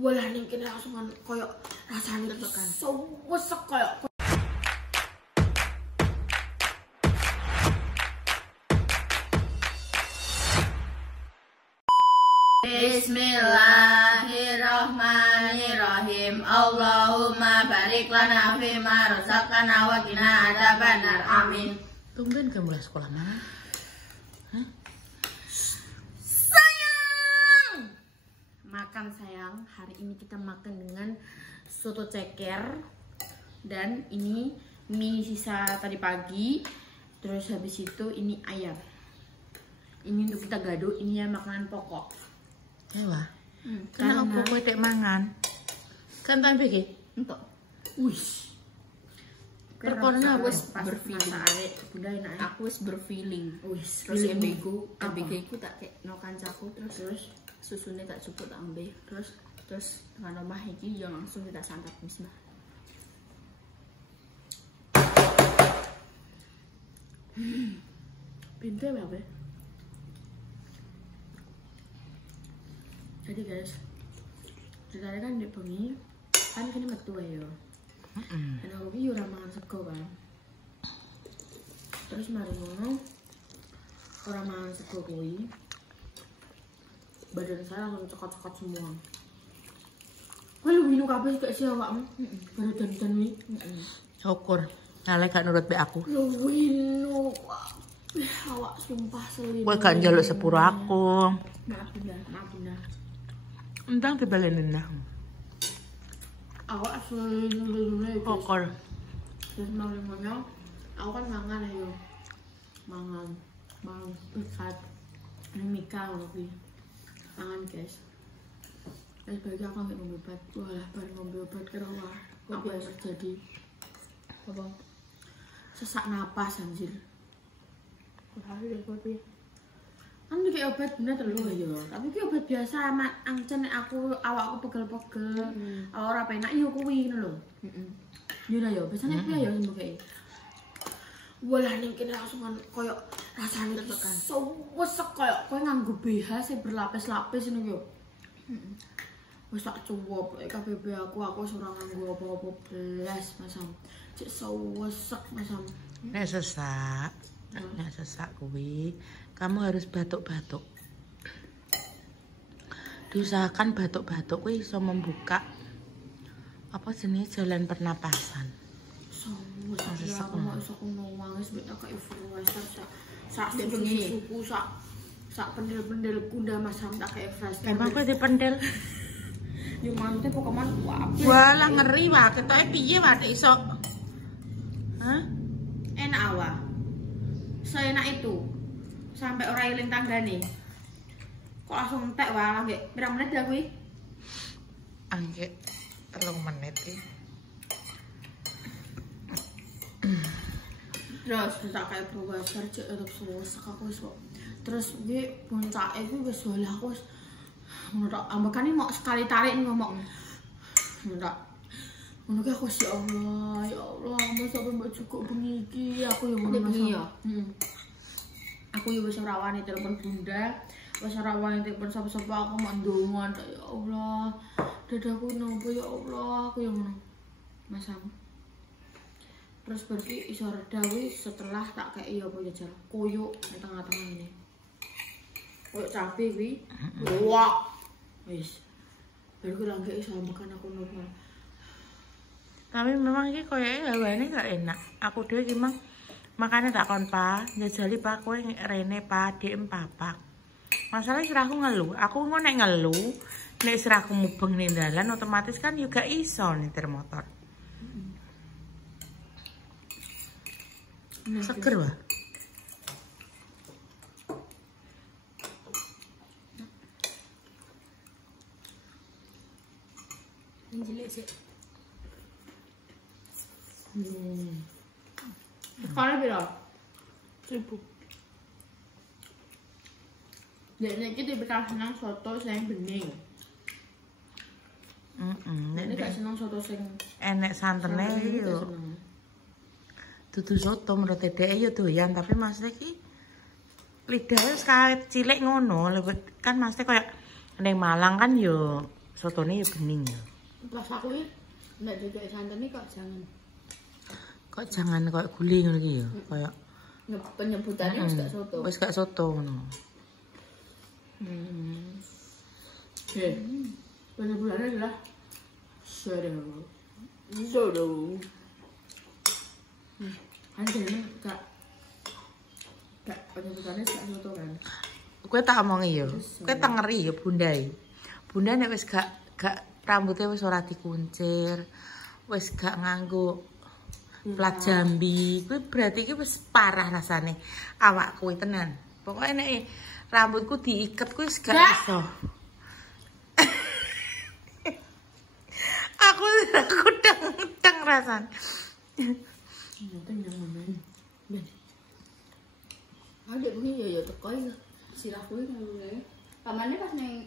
Walah ning kene langsungan koyo rasane tekan. Sewesek koyo Bismillahirrahmanirrahim. Allahumma barik lana fima razaqtana wa qina adzabannar. Amin. Tumben kamu mulai sekolah mana? Hah? Sayang. Makan sayang. Hari ini kita makan dengan soto ceker dan ini mie sisa tadi pagi. Terus habis itu ini ayam. Ini untuk kita gaduh, ini ya makanan pokok. Ewa. Karena aku kowe tek mangan. Kan tan iki? Entuk. Wis. Perkornya aku wis berfeeling. Bunda enak. Aku wis berfeeling. Wis, terus MBG ku tak kekno kancaku terus susune tak cupuk tak ambe. Terus dengan omah iki ya langsung kita santap bismillah. Pinter ya, Be? Jadi guys, ceritanya kan di bengi kan kini metu ya. Dan aku ki ora mangan sego kan. Terus mari ngono ora mangan sego kuwi. Badan saya langsung cekot-cekot semua. Kalau minum kabeh kayak si awakmu. Baru dan wi. Syukur. Ngalih gak nurut be aku. Lu wino. Awak sumpah selin. Kowe gak njaluk sepuro aku. Maaf Bunda. Entang dibalenin dah. Awak selin. Kokor. Terus malam-malam aku kan mangan ayo. Mangan dekat Mika lebih. Mangan guys. Terus bagi aku nggak ngombe obat. Walah baru ngombe obat kira wah. Apa yang terjadi? Apa? Sesak napas anjir. Hari deh kopi. Kan kayak obat bener terus ya. Tapi kayak obat biasa amat angcen aku awakku pegel-pegel. Ora penak yo kuwi ngono lho. Yo lah yo, biasane kuwi yo sing kayak. Walah ning kene langsungan koyo rasane tekan. Sewesek koyo nganggo BH sing berlapis-lapis ngono yo. Wis tak cuwop KBB aku wis ora nganggo apa-apa blas masam. Cek sewesek masam. Nek sesak kuwi, kamu harus batuk-batuk. Diusahakan batuk-batuk kuwi iso membuka apa jenis jalan pernapasan. Sesek mau iso ngomong wis mek tak influencer sak suku sak pendel-pendel kunda masam tak kayak fresh. Emang kowe dipendel? Yo mantep Pokemon apik. Walah ngeri wae ketoke piye wae iso. Hah? Enak awa. Seenak itu. Sampai ora eling tanggane. Kok langsung entek wae nggih. Pirang menit ya kuwi? Anggek 3 menit iki. Terus tak kayak profesor cek untuk sewesek aku wis kok. Terus iki puncake kuwi wis oleh aku wis ngono tok. Ambekane mau sekali tarik ngomong. Ngono tok. Ngono ki aku ya Allah, kamu sampe mbok cukup bengi iki aku yo ngono ya. Aku yo wis ora wani telepon Bunda, wis ora wani telepon sapa-sapa aku mau ndonga ya Allah. Dadaku nopo ya Allah, aku yo ngono. Masam. Terus berarti iso reda setelah tak kei apa jajar koyok di tengah-tengah ini. Koyok cabe kuwi. Wah. Wis. Baru lagi iso makan aku normal. Tapi memang iki koyoke hawane gak enak. Aku dhewe iki mang makane tak kon pa, njajali pa kowe rene pa dik papak. Masalah sirahku ngeluh. Aku ngono nek ngeluh, nek sirahku mubeng ning dalan otomatis kan juga iso nyetir motor. Seger wae. Jelek sih. Sekarang berapa? 1000. Nek iki dibekal senang soto sing bening. Nek gak senang soto sing enek santene yo. Dudu soto menurut dhek yo doyan, tapi maksudnya iki lidahnya sekali cilik ngono, kan maksudnya kayak ning Malang kan yo sotone ya bening ya. Pas aku iki nek juga santen kok jangan. Kok jangan koyo guling ngono iki ya. Kayak penyebutannya wis gak soto. Wis gak soto ngono. Penyebutannya adalah soto. Anjene gak penyebutannya gak soto kan. Kowe tak omongi ya. Kowe tak ngeri ya Bunda. Bunda nek wis gak rambutnya wis ora dikuncir, wis gak nganggo plat jambi, kuwi berarti iki wis parah rasane awak kuwi tenan. Pokoke nek rambutku diiket kuwi wis gak iso. aku deng rasane. Ada begini ya teko silah kuwi ngene. Pamane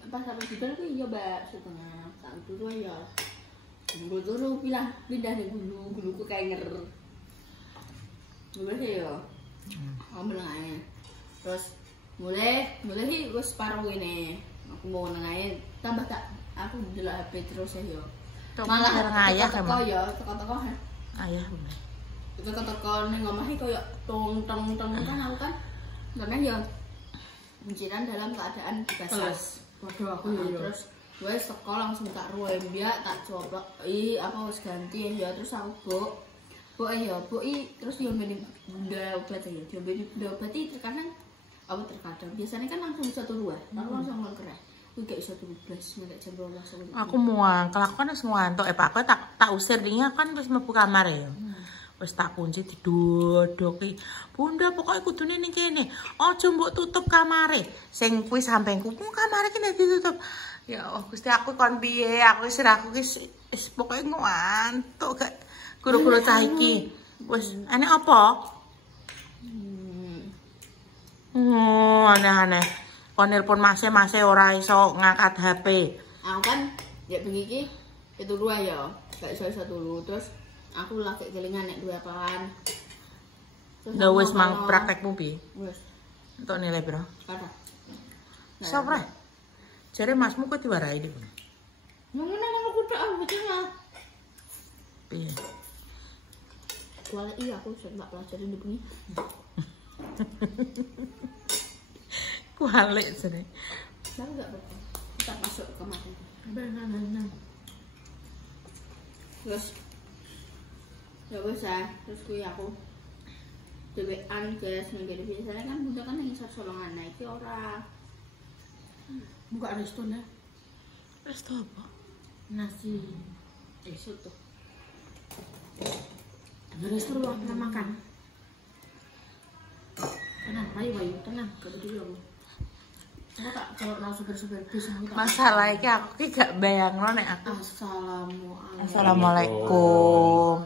pas sampe dibel kuwi ya Mbak setengah tak turu ya. Gue turu pindah ning guluku kayak nger. Mulai ya. Ambil ae. Terus mulai iki wis separuh ini. Aku mau nengae tambah tak aku ndelok HP terus ya. Malah ngayah teko ya, teko ha. Ayah. Teko ning omah iki koyo tong kan aku kan. Karena ya kunciran dalam keadaan basah. Waduh aku ya. Terus gue sekolah langsung tak ruembia, tak coba apa wis ganti ya terus aku bu terus diombeni bunda obat ya. Diombeni bunda obat iki terkadang terkadang biasanya kan langsung 1 2. Aku langsung ngker. Kuwi gak iso 12 nek jam 12. Aku muang, kalau aku kan wis ngantuk Pak, aku tak usir dia kan wis mlebu kamar ya. Wis tak kunci didodoki. Bunda pokoknya kudune ning kene. Aja mbok tutup kamare. Sing kuwi sampengku, kamare ki nek ditutup. Ya Allah, Gusti aku kon piye? Aku wis pokoke ngantuk gak guru-guru cah iki. Wis aneh apa? Aneh-aneh. Kon nelpon Mas-e ora iso ngangkat HP. Aku kan ya bengi iki itu 2 ya. Gak iso turu terus aku lagi kelingan nek duwe apaan. Lah wis mang praktekmu piye? Wis. Entuk nilai piro? Kada. Sopre. Jare Masmu kok diwarai iki. Ngene nang kudu aku bocahnya. Piye? Wala iya aku sing tak pelajarin di bengi. Kualik sene. Saya enggak apa-apa. Kita masuk ke kamar. Benar. Terus ya wis terus kuwi aku dhewean guys ngene biasanya kan bunda kan ngisor solongan iki ora. Buka resto ya. Resto apa? Nasi soto. Resto lu pernah makan? Tenang, ayo tenang, gak peduli aku. Aku tak kalau mau super bis aku tak. Masalah iki aku ki gak bayangno nek aku. Assalamualaikum.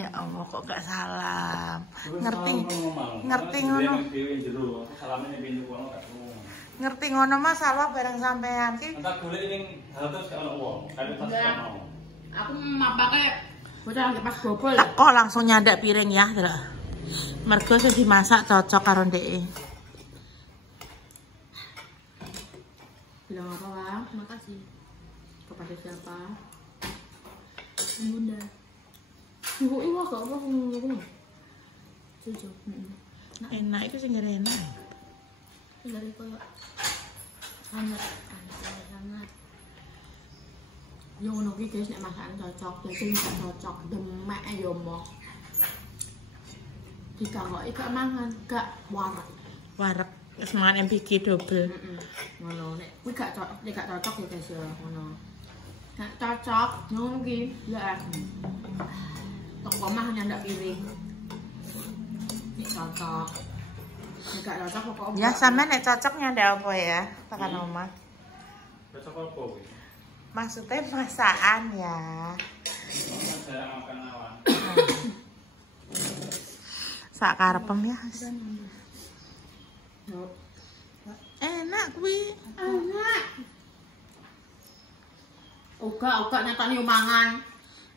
Ya Allah kok gak salam. Ngerti ngono. Ngerti ngono masalah bareng sampean ki. Entar golek ning halte gak ono wong. Kali pas ono. Aku mapake bocah lagi pas bobol. Kok langsung nyandak piring ya, Delok. Mergo sing dimasak cocok karo ndeke. Bilang apa, Bang? Makasih. Kepada siapa? Bunda. Ibu gak apa ngomong. Jujur. Enak itu sing enak. Dari koyo hangat. Yo ngono ki guys nek masakan cocok, jadi gak cocok demek yo moh. Dikanggoki gak mangan, gak warak. Warak wis mangan MPG double. Ngono nek kuwi gak cocok ya guys ya ngono. Nek cocok ngono ki ya. Tok omah nyandak piring. Nek cocok. Nek gak cocok pokoknya. Ya sampean nek cocok nyandak apa ya? Tekan omah. Cocok apa kuwi? Maksudnya masakan ya. Saya makan awan. Sak karepem ya. Enak kuwi. Enak. Oga nyatane mangan.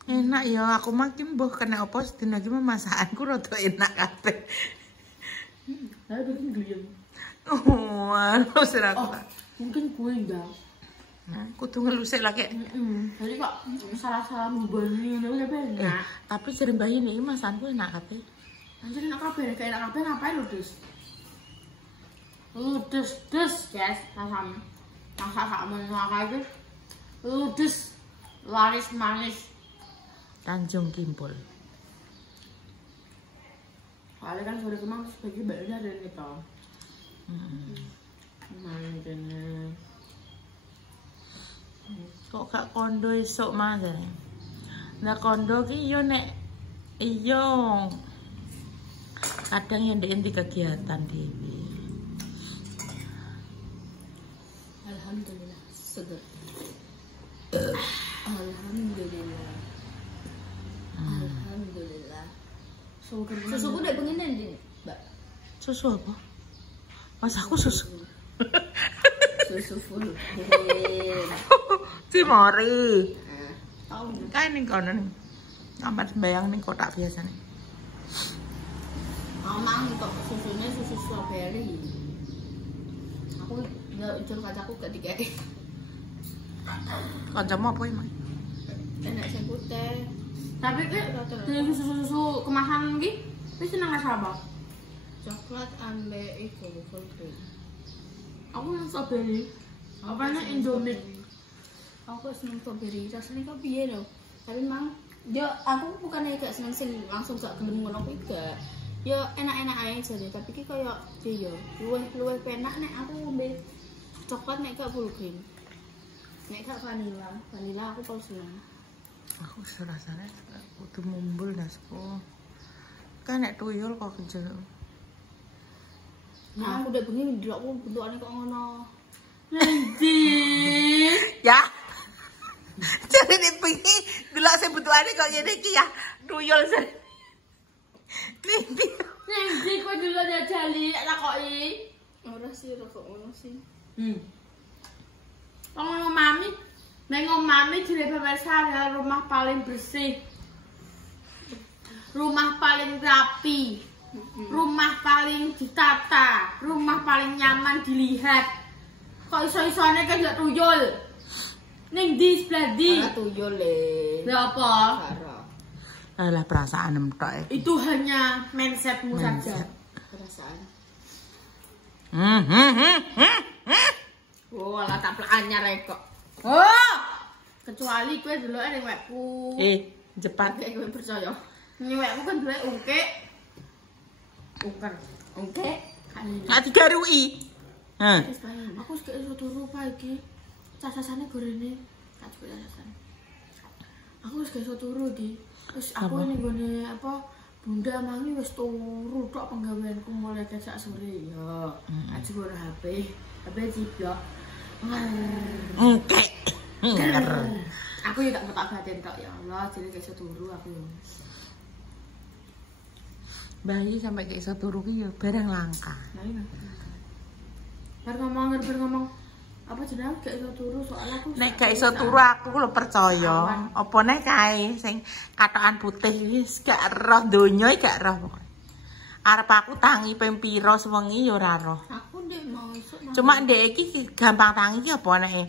Enak ya, aku makin mbuh kena apa sedina iki masakanku rada enak kabeh. Saya bikin guyem. Oh, anu sira aku. Mungkin kue enggak. Kudu ngelusik lagi. Jadi kok salah-salah mboni ngono tapi enak. Tapi jare Mbak ini masanku enak kabeh. Anjir enak kabeh, kayak enak kabeh ngapain lu, Dus? Ludes, guys, rasanya. Masak sak menaka iki. Ludes, laris manis. Tanjung Kimpul. Soalnya kan sore kemarin terus bagi baknya ada ini tau. Kok gak kondo esuk mangan. Nah kondo ki yo nek iya kadang yang di kegiatan dhewe. Alhamdulillah seger. Alhamdulillah. Alhamdulillah. Susuku udah pengen ndi, Mbak? Susu apa? Mas aku susu. Susu full. Cimori. Tahu Kae ning kono ning. Kamar sembayang ning kotak biasa nih. Mamang untuk susunya susu strawberry. Aku nggak jual kacaku gak dikai. Kancamu apa emang? Enak sing putih. Tapi ki susu kemasan iki wis seneng rasa apa? Coklat ambek iku full cream. Aku yang strawberry. Apanya Indomie? Aku seneng strawberry. Rasanya kok piye lho? Tapi mang yo aku bukannya gak seneng sing langsung gak gelem ngono kuwi gak. Yo enak-enak aja deh, tapi ki koyo yo luwih penak nek aku ngombe coklat nek gak full cream. Nek gak vanilla aku paling seneng. Aku rasanya kudu mumbul nasku. Kan nek tuyul kok kejel. Nah, aku udah begini ndelok aku bentukane kok ngono. Nanti. Ya. Jadi dipingi delok sing bentukane kok ngene iki ya. Tuyul sen. Nanti kok dulu dia jali lakoki. Ora sih kok ngono sih. Ngomong mami, nengok mami jere pemirsa adalah rumah paling bersih. Rumah paling rapi. Rumah paling ditata, rumah paling nyaman dilihat. Kok iso-isone kan gak tuyul. Ning ndi sebelah ndi? Ora tuyul le. Lha apa? Alah perasaan tok. Itu hanya mindsetmu saja. Perasaan. Oh, ala taplek anyar kok. Oh! Kecuali kowe deloke ning wekku. Jepat kowe percaya. Ning wekku kan deloke ungkek. Ungkek. Ati garui. Aku wis gak iso turu pa iki. Casasane gorene. Tak coba casasan. Aku wis gak iso turu di. Terus aku ning gone apa Bunda mangi wis turu tok penggaweanku mulai kecak sore ya. Aja ora HP. HP jiblok. Oke. Aku ya gak ngetak batin kok ya Allah, jadi gak iso turu aku ya. Bayi sampai gak iso turu ki ya barang langka. Nah iya. Bar ngomong apa jenenge gak iso turu soalnya aku nek gak iso turu aku lho percaya. Apa nek kae sing katokan putih wis gak roh donya gak roh pokoke. Arep aku tangi ping pira sewengi ya ora roh. Aku ndek mau esuk. Cuma ndek iki gampang tangi ki apa anake?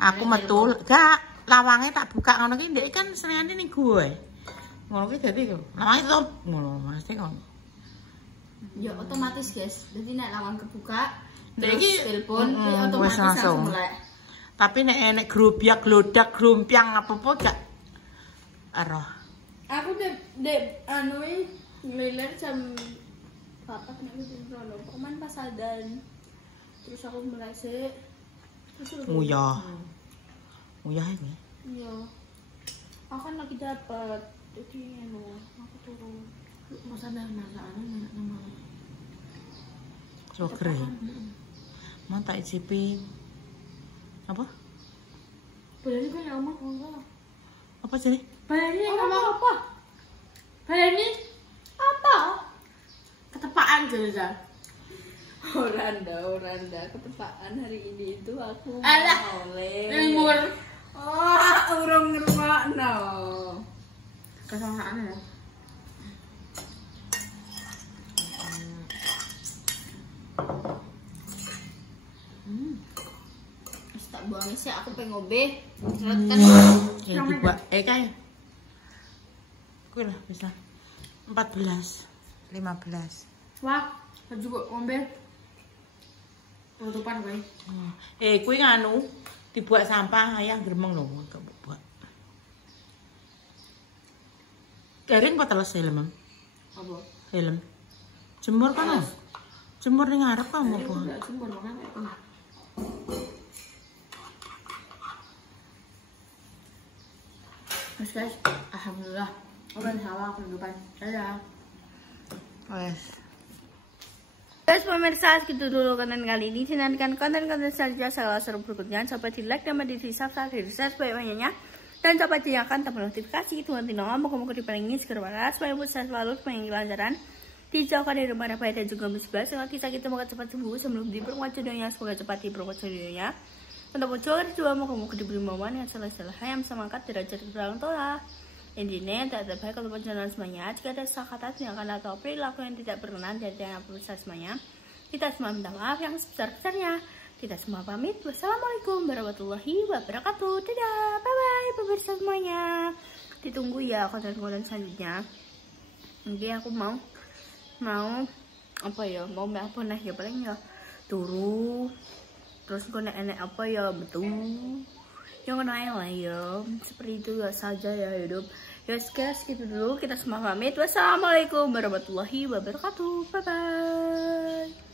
Aku metu gak lawange tak buka ngono ki ndek kan senengane ning gue. Ngono ki dadi lawange tutup ngono mesti ngono. Ya otomatis guys. Jadi nek lawang kebuka ndek iki telepon otomatis langsung melek. Tapi nek gerobak glodak grompiang apa-apa gak roh. Aku dek anu ngiler jam 4 nek wis rono. Pokoknya pas adan. Terus aku mulai sik. Nguyah ini. Iya. Aku kan lagi dapat. Jadi aku turun. Masa dah masakannya enak nama. Sogre. Mau tak icipi. Apa? Bayani kan yang omong enggak. Apa sih? Bayani ngomong apa? Bayani apa? Ketepaan Jaza. Oranda, ketepaan hari ini itu aku oleh. Limur. Urung ngerwakno. Kesalahan ya. tak buang sih aku pengen ngobe. Kan Ya dibuat kayak kuwi lah bisa 14 15. wah, baju kok ngombe. Penutupan kowe. Kuwi nganu dibuat sampah ayah gremeng lho kok buat. Garing apa teles helm? Apa? Helm. Jemur kan? Jemur ning ngarep kan apa? Jemur makanya. Mas guys, alhamdulillah. Udah salah penutupan. Dadah. Wes. Guys, pemirsa, segitu dulu konten kali ini. Nantikan konten-konten selanjutnya secara seru berikutnya. Sampai di like dan di subscribe, di share sebanyak-banyaknya. Dan coba nyalakan tombol notifikasi itu nanti moga-moga diparingi segera banget supaya bisa selalu sepanjang kelancaran dijauhkan dari rumah bahaya dan juga musibah. Semoga kita cepat sembuh sebelum diperkuat jodohnya. Semoga cepat diperkuat jodohnya. Untuk mencuri dua moga-moga diberi momen yang salah-salah yang semangat derajat berang tola. Intinya tak terbaik untuk perjalanan semuanya. Jika ada salah tindakan atau perilaku yang tidak berkenan dari yang pemirsa semuanya, kita semua minta maaf yang sebesar-besarnya. Kita semua pamit. Wassalamualaikum warahmatullahi wabarakatuh. Dadah, bye-bye pemirsa semuanya. Ditunggu ya konten-konten selanjutnya. Nanti aku mau apa ya, mau apa nah ya paling ya turu. Terus enak apa ya betul. Yang lain lah ya. Seperti itu ya saja ya hidup. Ya guys, gitu dulu. Kita semua pamit. Wassalamualaikum warahmatullahi wabarakatuh. Bye-bye.